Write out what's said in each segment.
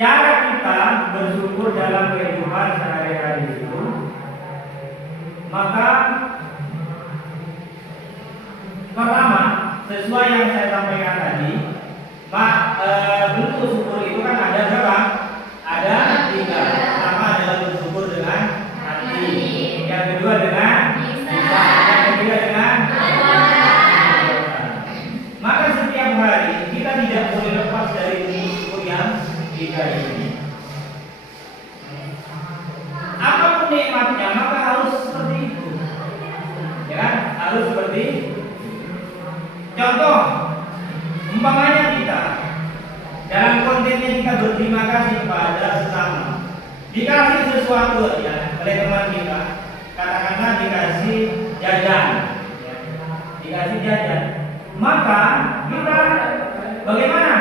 cara kita bersyukur dalam kehidupan sehari-hari itu, maka pertama, sesuai yang saya sampaikan tadi, bentuk syukur itu kan ada berapa? Ada 3. Pertama adalah bersyukur dengan hati, yang kedua dengan lisan, yang ketiga dengan maka setiap hari kita tidak boleh lepas dari syukur yang 3 ini. Apapun nikmatnya maka harus seperti itu, ya kan? Harus seperti itu. Contoh, umpamanya kita dalam kontennya kita berterima kasih kepada sesama, dikasih sesuatu ya oleh teman kita, katakanlah dikasih jajan, dikasih jajan, maka kita bagaimana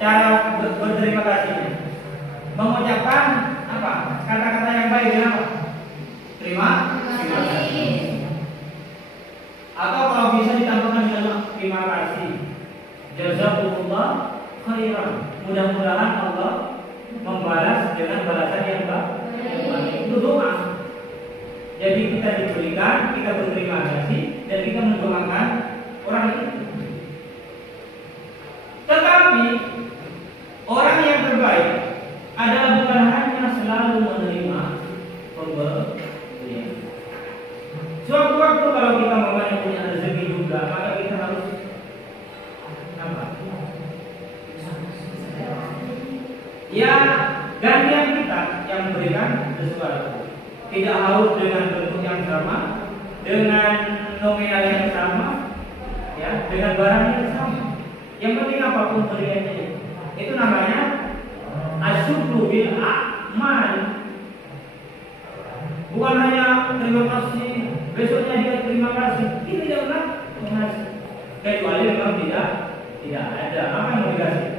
cara berterima kasihnya? Mengucapkan apa? Kata-kata yang baik dengan apa? Terima kasih. Atau kalau bisa ditambahkan dengan terima kasih, jazakumullah khairan. Mudah-mudahan Allah membalas dengan balasan yang baik. Itu doa. Jadi kita diberikan, kita berterima kasih dan kita mendoakan orang itu. Tetapi orang yang terbaik adalah bukan hanya selalu menerima pemberian. Suatu-waktu kalau kita memang punya rezeki juga, maka kita harus apa? Ya, gantian kita yang memberikan sesuatu. Tidak harus dengan bentuk yang sama, dengan nominal yang sama, ya, dengan barang yang sama. Yang penting apapun pemberiannya, itu namanya asyukru bil a'mal. Bukan hanya terima kasih, besoknya dia terima kasih. Ini tidak pernah mengasih, kecuali memang tidak ada apa yang mau dikasih.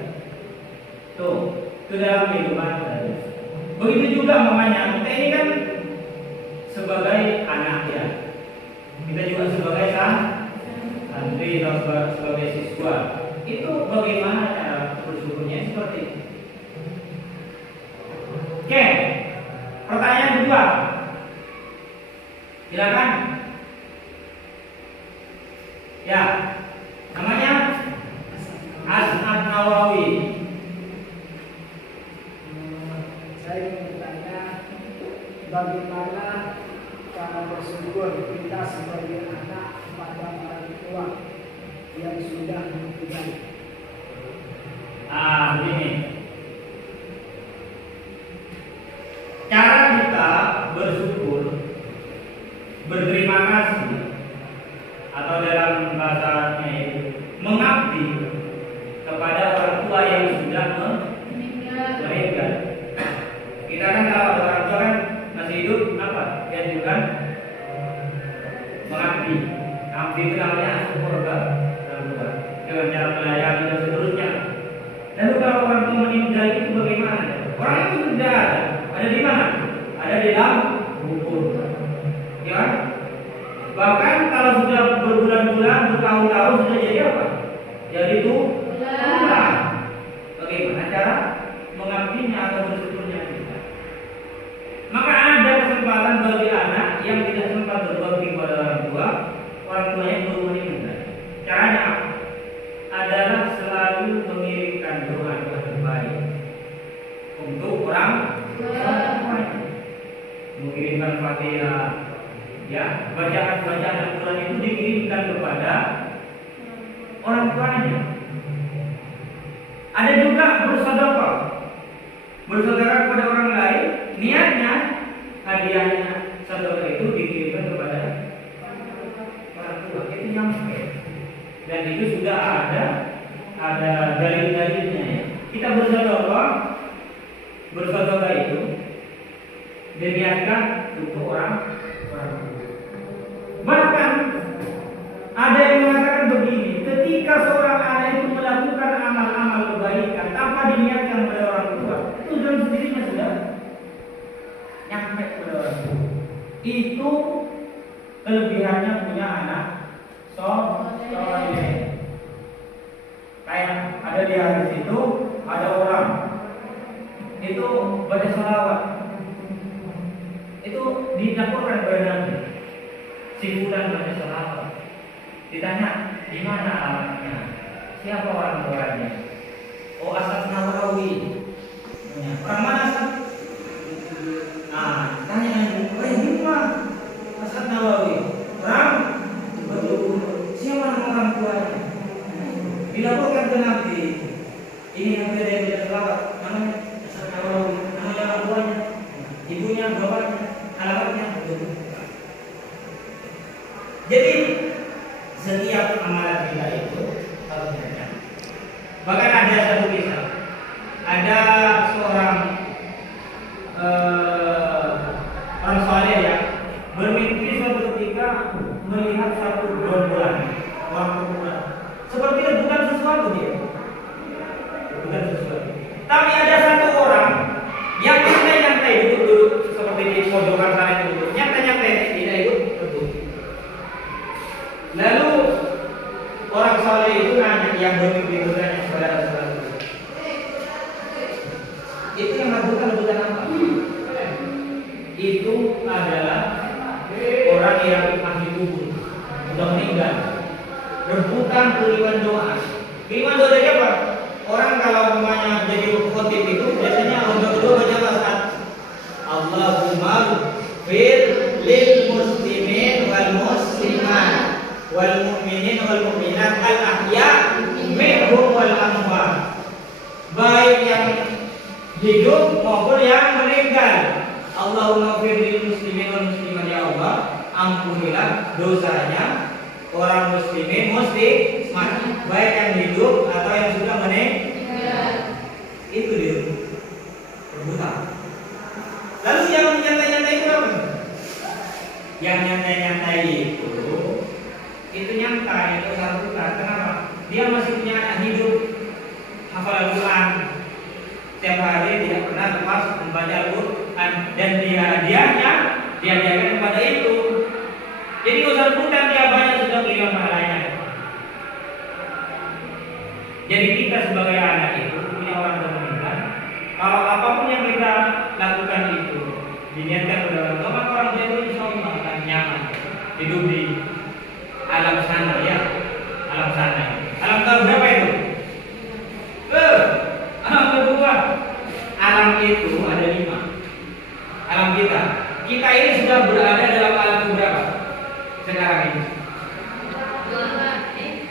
Tuh, itu dalam kehidupan kita. Begitu juga mamanya, kita ini kan sebagai anak ya, kita juga sebagai santri atau sebagai siswa. Itu bagaimana cara bersyukurnya seperti itu. Oke, pertanyaan kedua. Silakan. Ya, namanya As'ad Nawawi. Saya ingin bertanya, bagaimana cara bersyukur kita sebagai anak pada orang tua yang sudah meninggal? Begini. Cara kita bersyukur, berterima kasih, atau dalam bahasanya itu mengabdi kepada orang tua yang sudah meninggal. Kita kan kalau orang tua kan masih hidup apa? Dia juga mengabdi. Abdi itu namanya syukur ke orang tua dengan cara melayani dan seterusnya. Lalu kalau orang tua meninggal itu bagaimana? Orang itu sudah ada di mana? Ada di dalam kubur. Ya, bahkan kalau sudah berbulan-bulan, bertahun-tahun sudah jadi apa? Jadi tulang. Bagaimana cara mengabdinya atau bersyukurnya kita? Maka ada kesempatan bagi anak yang tidak sempat berbakti kepada orang tuanya baru meninggal. Caranya apa? Adalah selalu mengirimkan doa terbaik untuk orang tua, mengirimkan Fatihah. Ya, bacaan-bacaan Al-Quran itu dikirimkan kepada orang tuanya. Ada juga bersedekah kepada orang lain, niatnya hadiahnya sedekah itu dikirimkan kepada orang tua. Itu nyampe. Dan itu sudah ada dalil-dalilnya ya. Kita bersedekah itu diniatkan untuk orang tua. Bahkan ada yang mengatakan begini, ketika seorang anak itu melakukan amal-amal kebaikan tanpa diniatkan pada orang tua, itu dalam sendirinya sudah nyampe pada orang tua. Itu kelebihannya punya anak soleh. Kayak ada di hadis itu, ada orang itu baca sholawat. Itu dilaporkan kepada Nabi. Si fulan baca sholawat. Ditanya, di mana alamatnya? Siapa orang tuanya? Oh, Asad Nawawi. Orang mana Asad? Nah, tanya di rumah Asad Nawawi. Orang betul. Siapa nama orang tuanya? Dilaporkan ke Nabi. Ini Nabi ada yang baca sholawat. Namanya Asad Nawawi. Namanya orang tuanya, ibunya, bapaknya, alamatnya. Jadi setiap amalan kita itu harus dijaga. Bahkan ada satu kisah, ada seorang orang saleh yang bermimpi suatu ketika melihat satu gerombolan orang perempuan. Sepertinya bukan sesuatu dia, bukan sesuatu. Tapi ada satu orang yang nyantai duduk seperti di pojokan sana itu duduk, nyantai tidak ikut duduk. Lalu orang saleh itu nanya, yang bermimpi itu nanya saudara-saudara, itu yang rebutan apa? Itu adalah orang yang ahli kubur, sudah meninggal. Rebutan kiriman doa. Kiriman doa dari apa? Orang kalau namanya jadi khotib itu biasanya orang kedua baca apa? Allahumma fir lil muslimin wal muslimat wal mu'minin wal mu'minat al ahya minhum wal amwat. Baik yang hidup maupun yang meninggal. Allahumma fir lil muslimin wal muslimat, ya Allah, ampunilah dosanya orang muslimin muslimat, baik yang hidup atau yang sudah meninggal. Itu dia rebutan. Lalu yang nyantai-nyantai itu apa? Yang nyantai-nyantai itu nyantai, itu rebutan. Kenapa? Dia masih punya anak hidup, hafal Al-Quran setiap hari, tidak pernah lepas membaca Al-Quran, dan diajarkan kepada itu. Jadi usaha rebutan dia banyak sudah beliau pahalanya. Jadi kita sebagai anak itu punya orang tua meninggal. Kalau apapun yang kita lakukan itu diniatkan kepada orang tua, maka orang tua itu insya Allah akan nyaman hidup di alam sana, ya, alam sana. Alam berapa itu? Alam kedua. Alam itu ada 5. Alam kita ini sudah berada dalam alam berapa sekarang ini?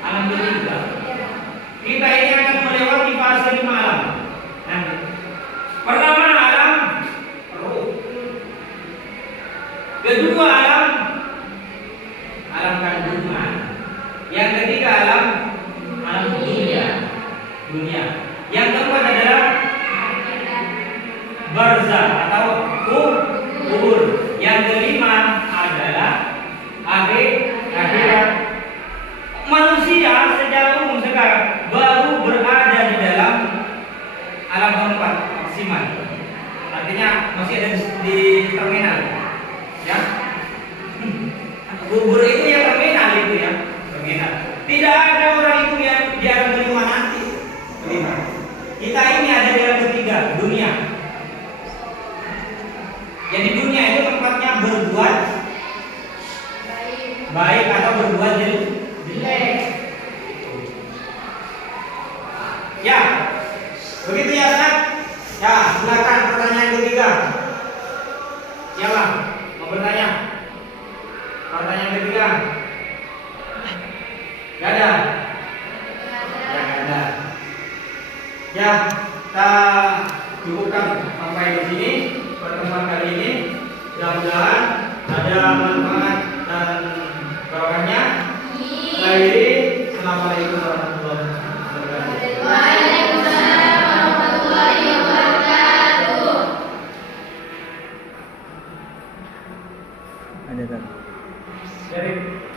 Alam ketiga. Kita ini akan melewati fase 5 alam. Nanti. Pertama alam roh. Kedua alam kandungan. Yang ketiga alam dunia. Yang keempat adalah barzah atau kubur. Yang kelima adalah akhirat. Manusia secara umum sekarang baru berada di dalam alam keempat maksimal. Artinya masih ada di terminal, ya. Kubur itu ya terminal itu, ya, terminal. Tidak ada orang itu yang di alam kelima nanti. Kita ini ada di alam ketiga, dunia. Jadi dunia itu tempatnya berbuat baik atau berbuat jelek. Ya, begitu ya, Ustaz? Ya, silakan pertanyaan ketiga. Siapa mau bertanya? Pertanyaan ketiga. Gak ada. Ya, kita cukupkan sampai di sini pertemuan kali ini. Mudah-mudahan ada manfaat dan barokahnya. Assalamualaikum warahmatullahi wabarakatuh.